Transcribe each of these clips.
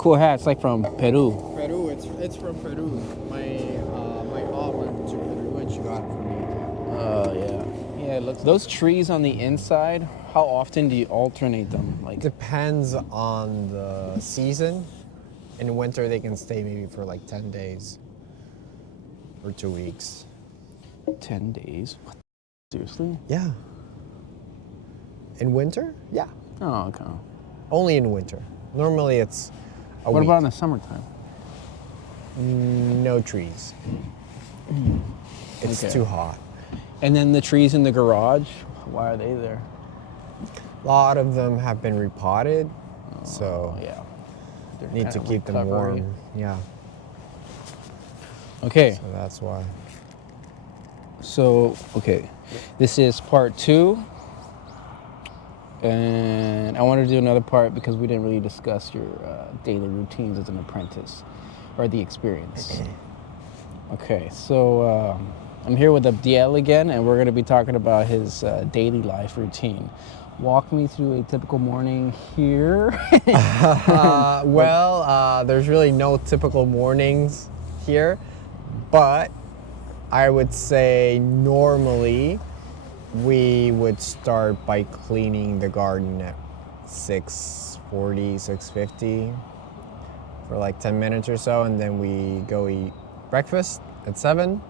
cool hat. It's like from Peru. Peru. It's from Peru. My aunt went to Peru and she got it for me. Oh, yeah. Yeah, it looks, those trees on the inside, how often do you alternate them? Like, Depends on the season. In winter, they can stay maybe for like 10 days or 2 weeks. 10 days? What? Seriously? Yeah. In winter? Yeah. Oh, okay. Only in winter. Normally it's a What week. about in the summertime? No trees. It's Okay. too hot. And then the trees in the garage, why are they there? A lot of them have been repotted, so Oh, yeah. They're need kind to of keep them recovery. warm. Yeah, Okay. so that's why. So, okay, this is part 2, and I wanted to do another part because we didn't really discuss your daily routines as an apprentice, or the experience. Okay, so I'm here with Abdiel again, and we're going to be talking about his daily life routine. Walk me through a typical morning here. There's really no typical mornings here, but I would say normally we would start by cleaning the garden at 6:40, 6:50 for like 10 minutes or so, and then we go eat breakfast at 7.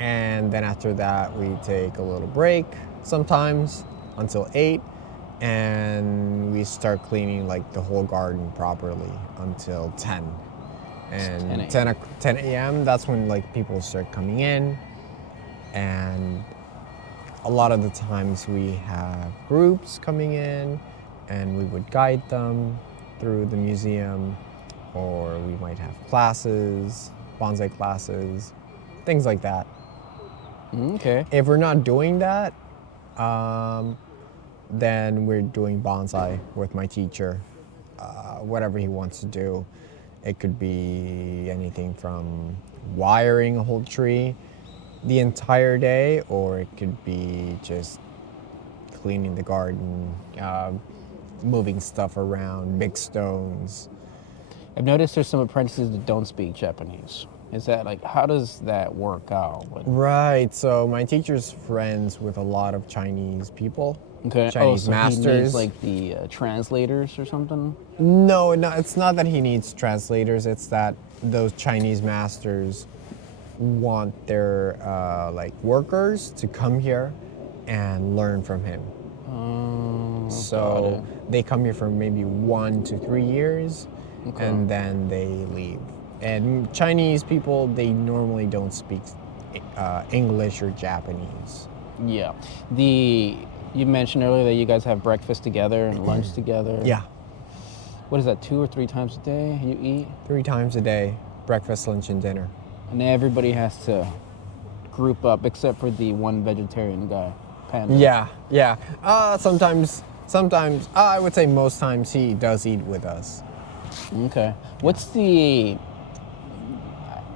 And then after that, we take a little break sometimes until 8, and we start cleaning like the whole garden properly until 10. And 10 a.m., that's when like people start coming in, and a lot of the times we have groups coming in and we would guide them through the museum, or we might have classes, bonsai classes, things like that. Okay. If we're not doing that, then we're doing bonsai with my teacher, whatever he wants to do. It could be anything from wiring a whole tree the entire day, or it could be just cleaning the garden, moving stuff around, big stones. I've noticed there's some apprentices that don't speak Japanese. Is that like, how does that work out? Right, so my teacher's friends with a lot of Chinese people. Okay. Chinese so masters. he needs like the translators or something? No, it's not that he needs translators. It's that those Chinese masters want their like workers to come here and learn from him. Oh, So they come here for maybe 1 to 3 years, and then they leave. And Chinese people, they normally don't speak English or Japanese. yeah. You mentioned earlier that you guys have breakfast together and lunch together. Yeah, What is that, 2 or 3 times a day you eat? 3 times a day, breakfast, lunch, and dinner. And everybody has to group up except for the one vegetarian guy, Panda. Yeah. Sometimes, I would say most times he does eat with us. Okay. What's the,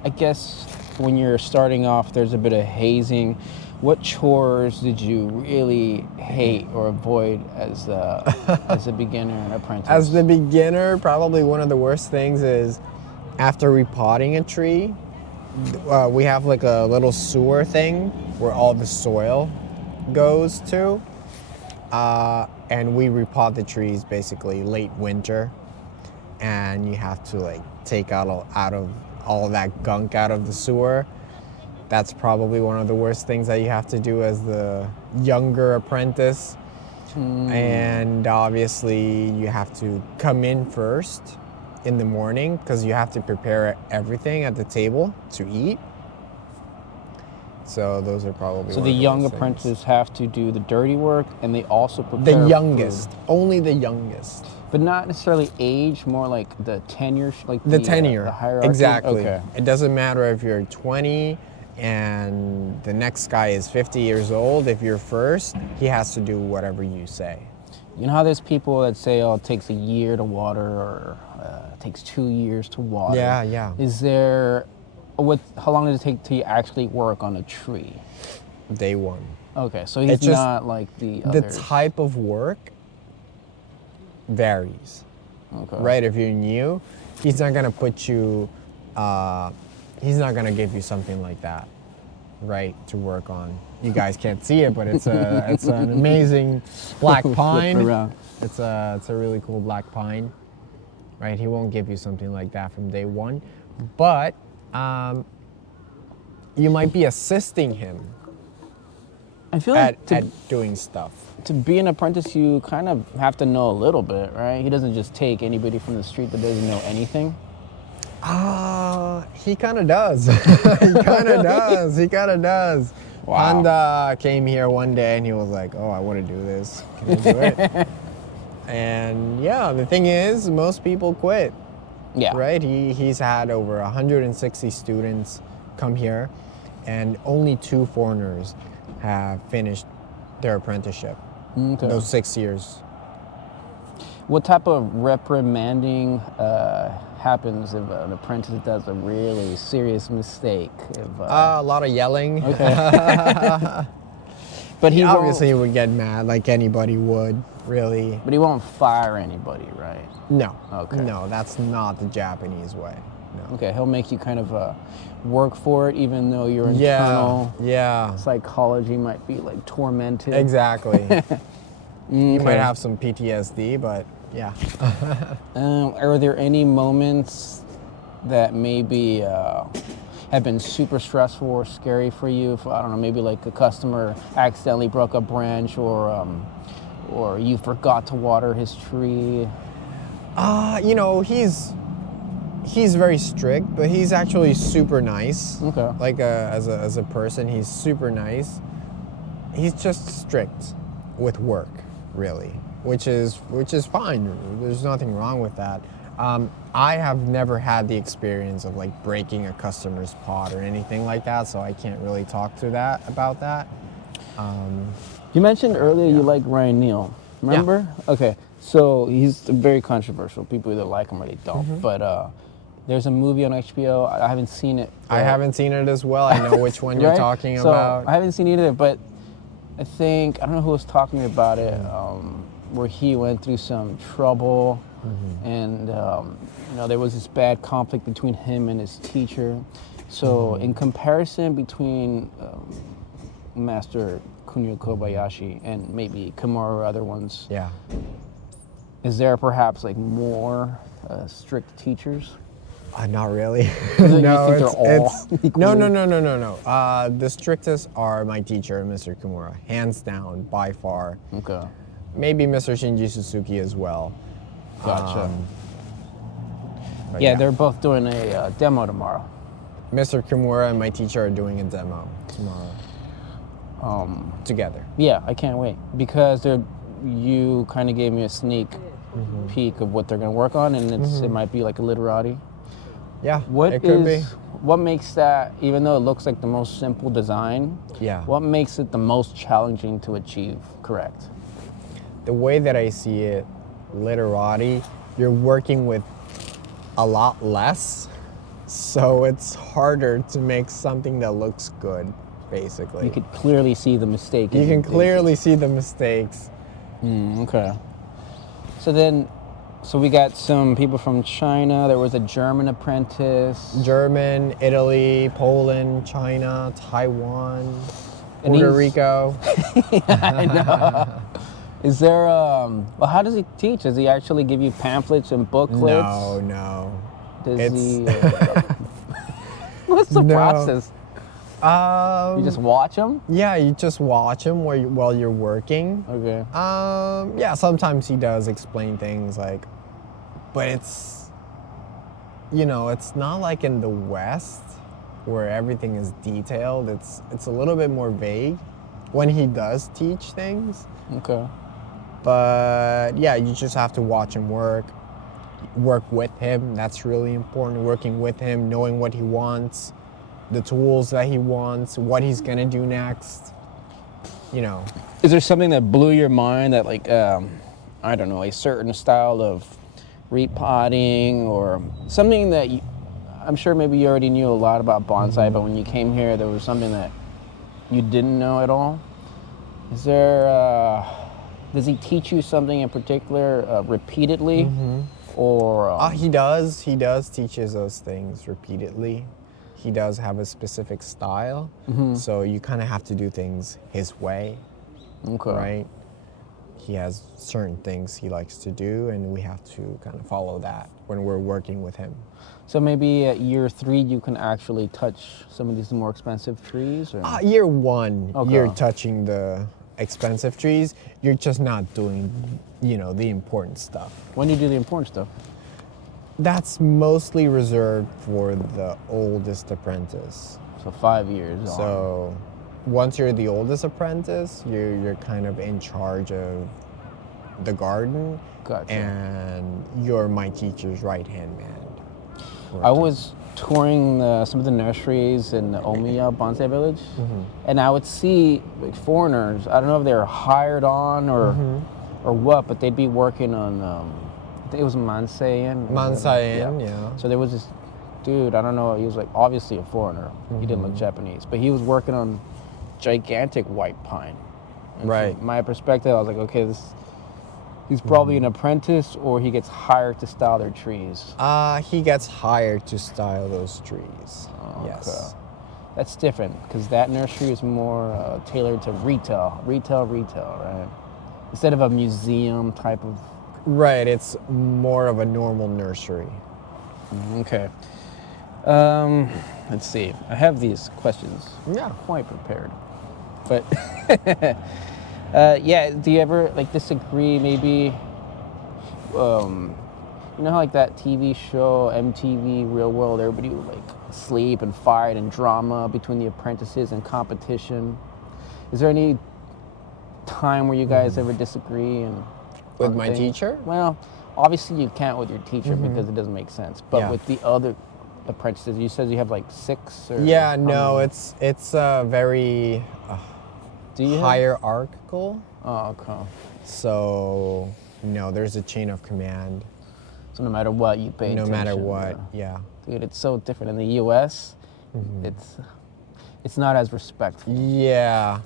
I guess when you're starting off, there's a bit of hazing. What chores did you really hate or avoid as a beginner and apprentice? As the beginner, probably one of the worst things is after repotting a tree, we have like a little sewer thing where all the soil goes to, and we repot the trees basically late winter, and you have to like take out all of that gunk out of the sewer. That's probably one of the worst things that you have to do as the younger apprentice. And obviously you have to come in first in the morning because you have to prepare everything at the table to eat. So those are probably So one the of the young worst apprentices things. have to do the dirty work, and they also prepare The youngest, food. only the youngest. But not necessarily age, more like the tenure, like The tenure, the hierarchy. exactly. Okay. It doesn't matter if you're 20 and the next guy is 50 years old. If you're first, he has to do whatever you say. You know how there's people that say, "Oh, it takes a year to water," or it takes 2 years to water. Yeah. Is there, how long does it take to actually work on a tree? Day one. Okay, so he's It's just not like the The others. type of work varies. Okay. right? If you're new, he's not gonna put you. He's not gonna give you something like that, right, to work on. You guys can't see it, but it's an amazing black Flip pine. around. It's a really cool black pine, right? He won't give you something like that from day one, but you might be assisting him I feel like at doing stuff. to be an apprentice, you kind of have to know a little bit, right? He doesn't just take anybody from the street that doesn't know anything. He kind of does. He kind of does. He kind of does. Wow. Panda came here one day and he was like, "Oh, I want to do this. Can I do it?" And yeah, the thing is, most people quit. Yeah. Right? He's had over 160 students come here, and only 2 foreigners have finished their apprenticeship. Okay. Those 6 years. What type of reprimanding happens if an apprentice does a really serious mistake? If, A lot of yelling. okay. But He he obviously won't, would get mad like anybody would, really. but he won't fire anybody, right? No. Okay. No, that's not the Japanese way. No. Okay, he'll make you kind of work for it, even though your internal Yeah. psychology might be like tormented. Exactly. You might Okay. have some PTSD, but yeah. Are there any moments that maybe have been super stressful or scary for you? If, I don't know, maybe like a customer accidentally broke a branch, or you forgot to water his tree. You know, he's very strict, but he's actually super nice. Okay. Like as a person, he's super nice. He's just strict with work, really, which is fine. There's nothing wrong with that. I have never had the experience of like breaking a customer's pot or anything like that, so I can't really talk to that about that. You mentioned earlier you like Ryan Neal. Remember? Okay. So he's very controversial. People either like him or they don't. Mm-hmm. But there's a movie on HBO. I haven't seen it. I haven't seen it as well. I know which one you're Right? talking So about. I haven't seen either, but I think, I don't know who was talking about it, where he went through some trouble, and there was this bad conflict between him and his teacher. So in comparison between Master Kunio Kobayashi and maybe Kimura or other ones, Yeah. is there perhaps like more strict teachers? Not really. You think they're all no. The strictest are my teacher, Mr. Kimura, hands down, by far. Okay. Maybe Mr. Shinji Suzuki as well. Gotcha. But Yeah, they're both doing a demo tomorrow. Mr. Kimura and my teacher are doing a demo tomorrow. Together. Yeah, I can't wait because you kind of gave me a sneak peek of what they're going to work on, and it might be like a literati. Yeah, What it could is what makes that, even though it looks like the most simple design, be. Yeah. what makes it the most challenging to achieve? Correct. The way that I see it, literati, you're working with a lot less, so it's harder to make something that looks good, basically. You could clearly see the mistake. You can clearly see the mistakes. Okay. So we got some people from China. There was a German apprentice. German, Italy, Poland, China, Taiwan, And Puerto he's- Rico. I know. Is there, well, how does he teach? Does he actually give you pamphlets and booklets? No. Does It's- he? What's the No. process? You just watch them? Yeah, you just watch him while you're working. Okay. Yeah, sometimes he does explain things but it's not like in the West where everything is detailed. It's a little bit more vague when he does teach things. Okay. But yeah, you just have to watch him work with him. That's really important. Working with him, knowing what he wants, the tools that he wants, what he's gonna do next. Is there something that blew your mind that, like, I don't know, a certain style of repotting or something that I'm sure maybe you already knew a lot about bonsai, but when you came here, there was something that you didn't know at all? Is there, does he teach you something in particular repeatedly? or He does. He does teaches us things repeatedly. He does have a specific style, so you kind of have to do things his way, okay. right? He has certain things he likes to do, and we have to kind of follow that when we're working with him. So maybe at year 3 you can actually touch some of these more expensive trees? Or? Year 1, Okay. you're touching the expensive trees. You're just not doing, the important stuff. When do you do the important stuff? That's mostly reserved for the oldest apprentice. So 5 years on. So once you're the oldest apprentice, you're kind of in charge of the garden. Gotcha. And you're my teacher's right-hand man. I was touring some of the nurseries in the Omiya Bonsai Village, and I would see like foreigners. I don't know if they were hired on or what, but they'd be working on. I think it was Bonsai. Bonsai, yeah. So there was this dude. I don't know. He was like obviously a foreigner. He didn't look Japanese, but he was working on gigantic white pine. And Right. From my perspective, I was like, okay, he's probably an apprentice, or he gets hired to style their trees. He gets hired to style those trees. Yes. Okay. That's different because that nursery is more tailored to retail, right? Instead of a museum type of. Right, it's more of a normal nursery. Okay. Let's see. I have these questions. Yeah. Quite prepared, but yeah. Do you ever disagree? Maybe. You know how that TV show MTV Real World, everybody would sleep and fight and drama between the apprentices and competition. Is there any time where you guys ever disagree With on my things? teacher? Well, obviously you can't with your teacher because it doesn't make sense. But Yeah. with the other apprentices, you said you have 6 or Yeah, how no, many? it's very Do you have- hierarchical. Oh, okay. So no, there's a chain of command. So no matter what, you pay No attention. matter what, yeah. Dude, it's so different in the U.S. It's not as respectful. Yeah.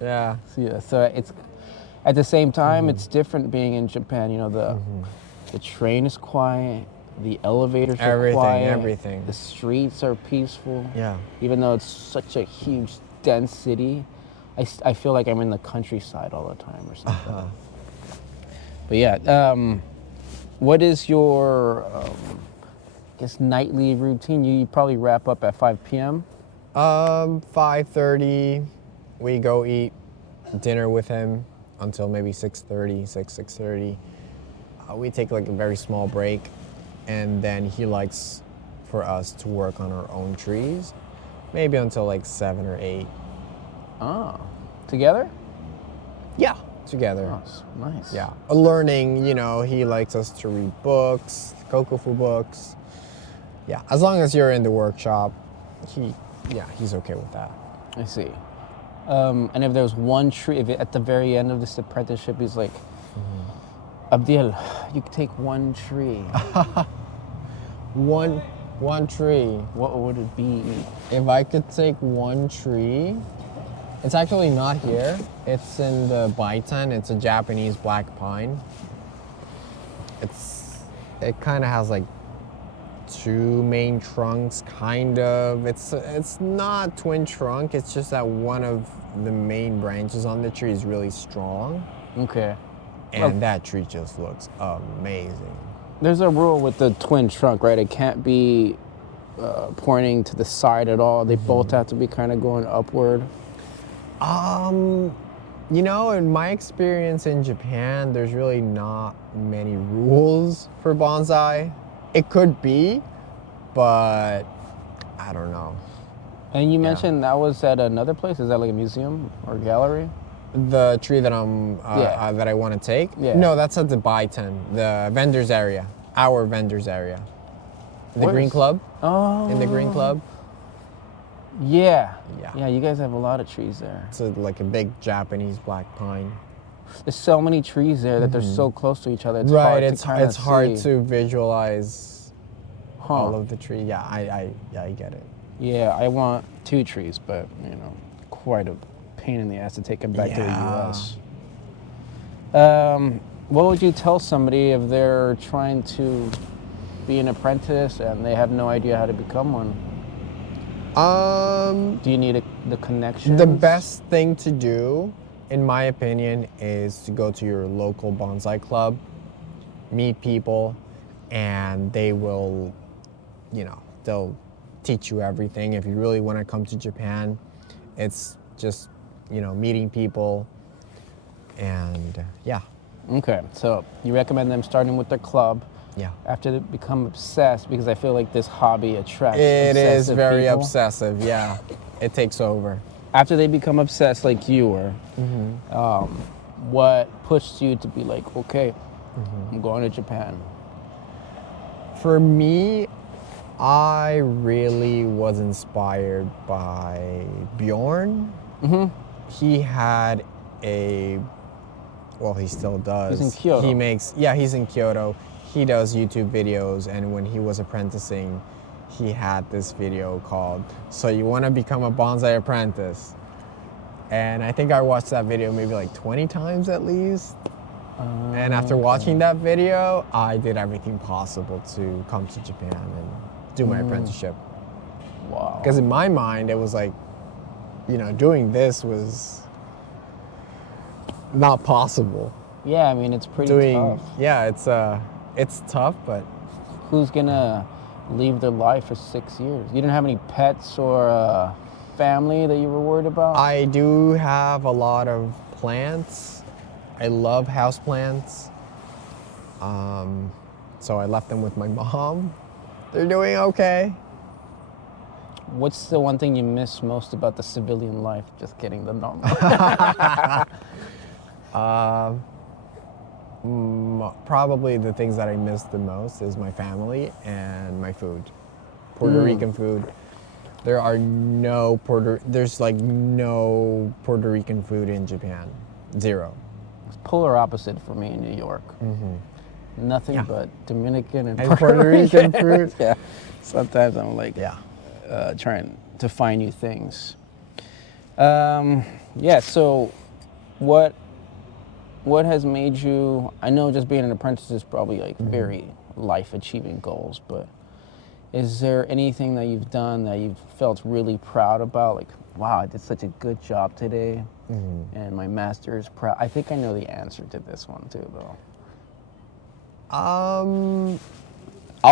Yeah. So it's at the same time it's different being in Japan. The train is quiet, the elevators are quiet, Everything. the streets are peaceful. Yeah. Even though it's such a huge, dense city, I feel like I'm in the countryside all the time or something. But yeah, what is your nightly routine? You probably wrap up at 5 p.m. 5:30, we go eat dinner with him until maybe 6:30, 6:30. We take a very small break, and then he likes for us to work on our own trees, maybe until 7 or 8. Oh, together? Yeah, together. Oh, nice. Yeah, learning. He likes us to read books, kokofu books. Yeah, as long as you're in the workshop, he's okay with that. I see. And if there's one tree, if at the very end of this apprenticeship, he's like, Abdiel, you can take one tree. One tree. What would it be? If I could take one tree, it's actually not here. It's in the Baitan. It's a Japanese black pine. It kind of has 2 main trunks, kind of. It's not twin trunk. It's just that one of the main branches on the tree is really strong, Okay. and that tree just looks amazing. There's a rule with the twin trunk, right? It can't be pointing to the side at all. They both have to be kind of going upward. In my experience in Japan, there's really not many rules for bonsai. It could be, but I don't know. And you mentioned that was at another place. Is that like a museum or gallery? The tree that that I want to take? Yeah. No, that's at the Baitan, the vendors area, our vendors area. The Where Green is- Club? Oh. In the Green Club? Yeah. Yeah. Yeah, you guys have a lot of trees there. It's a big Japanese black pine. There's so many trees there that they're so close to each other. It's Right, hard it's to kind of hard see. to visualize all Huh. of the tree. Yeah, I get it. Yeah, I want 2 trees, but quite a pain in the ass to take them back to the Yeah. U.S. What would you tell somebody if they're trying to be an apprentice and they have no idea how to become one? Do you need the connections? The best thing to do, in my opinion, is to go to your local bonsai club, meet people, and they will, they'll teach you everything. If you really want to come to Japan, it's just, meeting people, and yeah. Okay, so you recommend them starting with their club. Yeah. After they become obsessed, because I feel like this hobby attracts It is obsessive very people. obsessive, yeah. It takes over. After they become obsessed like you were, what pushed you to be like, okay, I'm going to Japan? For me, I really was inspired by Bjorn. He had he still does. He's in Kyoto. He's in Kyoto. He does YouTube videos, and when he was apprenticing, he had this video called, "So You Want to Become a Bonsai Apprentice?" And I think I watched that video maybe like 20 times at least. And after watching that video, I did everything possible to come to Japan and do my apprenticeship. Wow. Because in my mind, it was like, doing this was not possible. Yeah, I mean, it's pretty tough. Yeah, it's tough, but Who's gonna leave their life for 6 years? You didn't have any pets or family that you were worried about? I do have a lot of plants. I love houseplants. So I left them with my mom. They're doing okay. What's the one thing you miss most about the civilian life? Just kidding, the normal. Probably the things that I miss the most is my family and my food. Puerto Rican food. There's like no Puerto Rican food in Japan. Zero. It's polar opposite for me in New York. Nothing but Dominican and Puerto Rican food. Yeah. Sometimes I'm like, Yeah. trying to find new things. So what has made you, I know just being an apprentice is probably like very life-achieving goals, but is there anything that you've done that you've felt really proud about? Like, wow, I did such a good job today, and my master is proud. I think I know the answer to this one too, though. I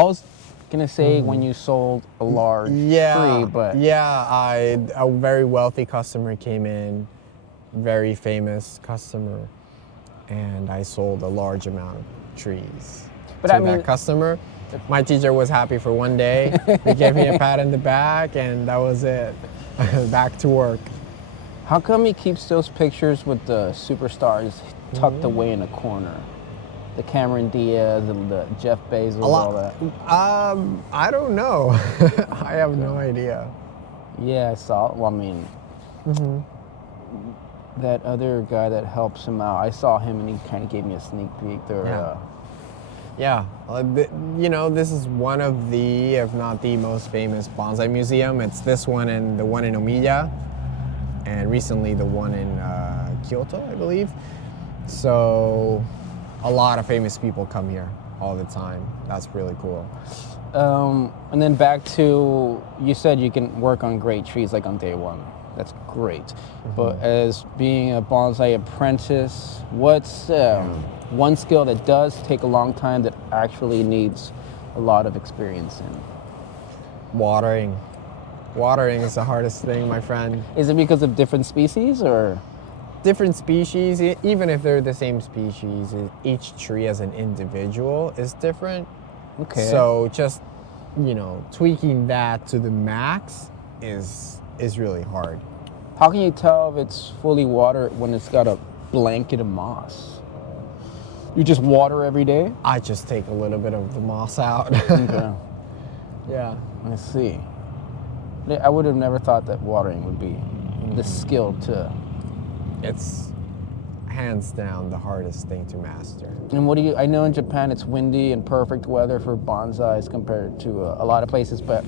was gonna say when you sold a large tree, but a very wealthy customer came in, very famous customer, and I sold a large amount of trees to that customer. My teacher was happy for one day. He gave me a pat on the back, and that was it. Back to work. How come he keeps those pictures with the superstars tucked away in a corner? The Cameron Diaz and the Jeff Bezos, all that. I don't know. I have no idea. Yeah, I saw. Well, I mean, that other guy that helps him out, I saw him and he kind of gave me a sneak peek. This is one of the, if not the most famous bonsai museum. It's this one and the one in Omiya, and recently the one in Kyoto, I believe. So a lot of famous people come here all the time. That's really cool. And then back to, you said you can work on great trees like on day one. That's great. But as being a bonsai apprentice, what's one skill that does take a long time that actually needs a lot of experience in? Watering. Watering is the hardest thing, my friend. Is it because of different species or? Different species, even if they're the same species, each tree as an individual is different. Okay. So just, tweaking that to the max is really hard. How can you tell if it's fully watered when it's got a blanket of moss? You just water every day? I just take a little bit of the moss out. Okay. Yeah. I see. I would have never thought that watering would be the skill to... It's hands down the hardest thing to master. And what do you, I know in Japan it's windy and perfect weather for bonsais compared to a lot of places, but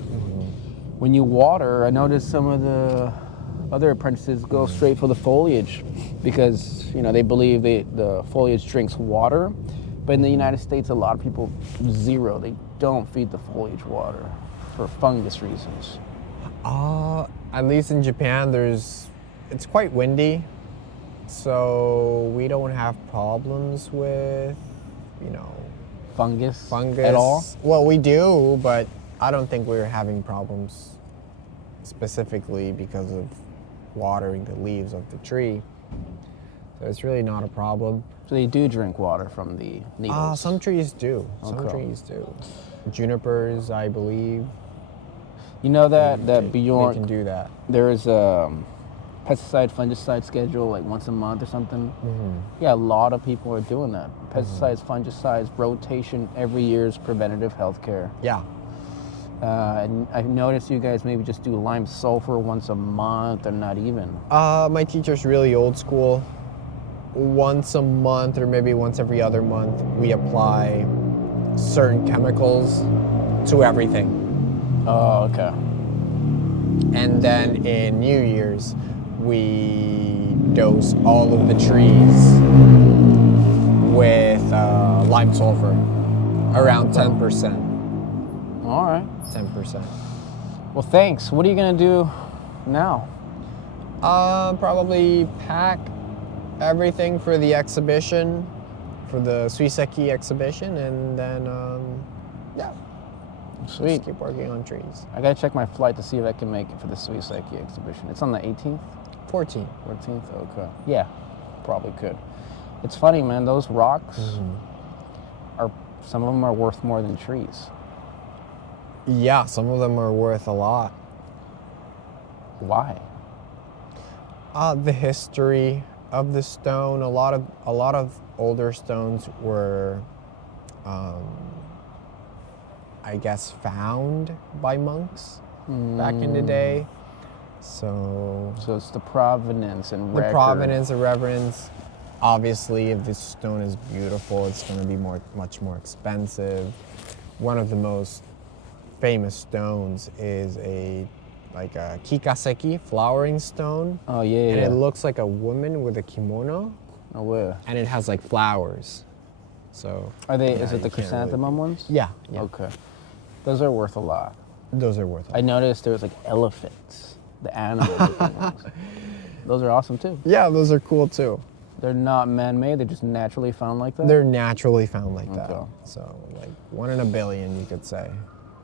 when you water, I noticed some of the other apprentices go straight for the foliage. because they believe the foliage drinks water, but in the United States, a lot of people zero. They don't feed the foliage water for fungus reasons. At least in Japan, it's quite windy, so we don't have problems with, Fungus fungus at all? Well, we do, but I don't think we're having problems specifically because of watering the leaves of the tree. So it's really not a problem. So they do drink water from the needles. Some trees do. Some Okay. trees do. Junipers, I believe. You know that they Bjork, can do that. there is a pesticide fungicide schedule like once a month or something. Yeah, a lot of people are doing that. Pesticides, fungicides, rotation every year is preventative health care. Yeah. And I've noticed you guys maybe just do lime sulfur once a month or not even. My teacher's really old school. Once a month or maybe once every other month, we apply certain chemicals to everything. Oh, okay. And then in New Year's, we dose all of the trees with lime sulfur, around 10%. All right. 10%. Well, thanks. What are you going to do now? Probably pack everything for the exhibition, for the Suiseki exhibition, and then, yeah. Sweet. Just keep working on trees. I got to check my flight to see if I can make it for the Suiseki exhibition. It's on the 18th? 14. 14th? Okay. Yeah, probably could. It's funny, man. Those rocks some of them are worth more than trees. Yeah, some of them are worth a lot. Why? The history of the stone. A lot of older stones were, I guess, found by monks back in the day. So it's the provenance and the record. provenance, the reverence. Obviously, if this stone is beautiful, it's going to be much more expensive. One of the most famous stones is a kikaseki, flowering stone. Oh, yeah. And it looks like a woman with a kimono. Oh, where? And it has like flowers. So Is it the you can't chrysanthemum ones? Yeah. Okay. Those are worth a lot. Those are worth it. I noticed there was like elephants, the animal-looking ones. Those are awesome too. Yeah, those are cool too. They're not man-made, they're just naturally found like that? They're naturally found like that. Okay. So like 1 in a billion, you could say.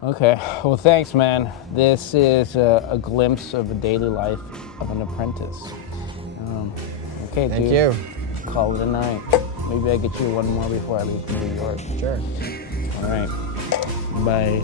Okay, well thanks, man. This is a glimpse of the daily life of an apprentice. Okay, Thank dude. you. Call it a night. Maybe I get you one more before I leave for New York. Sure. All right. Bye.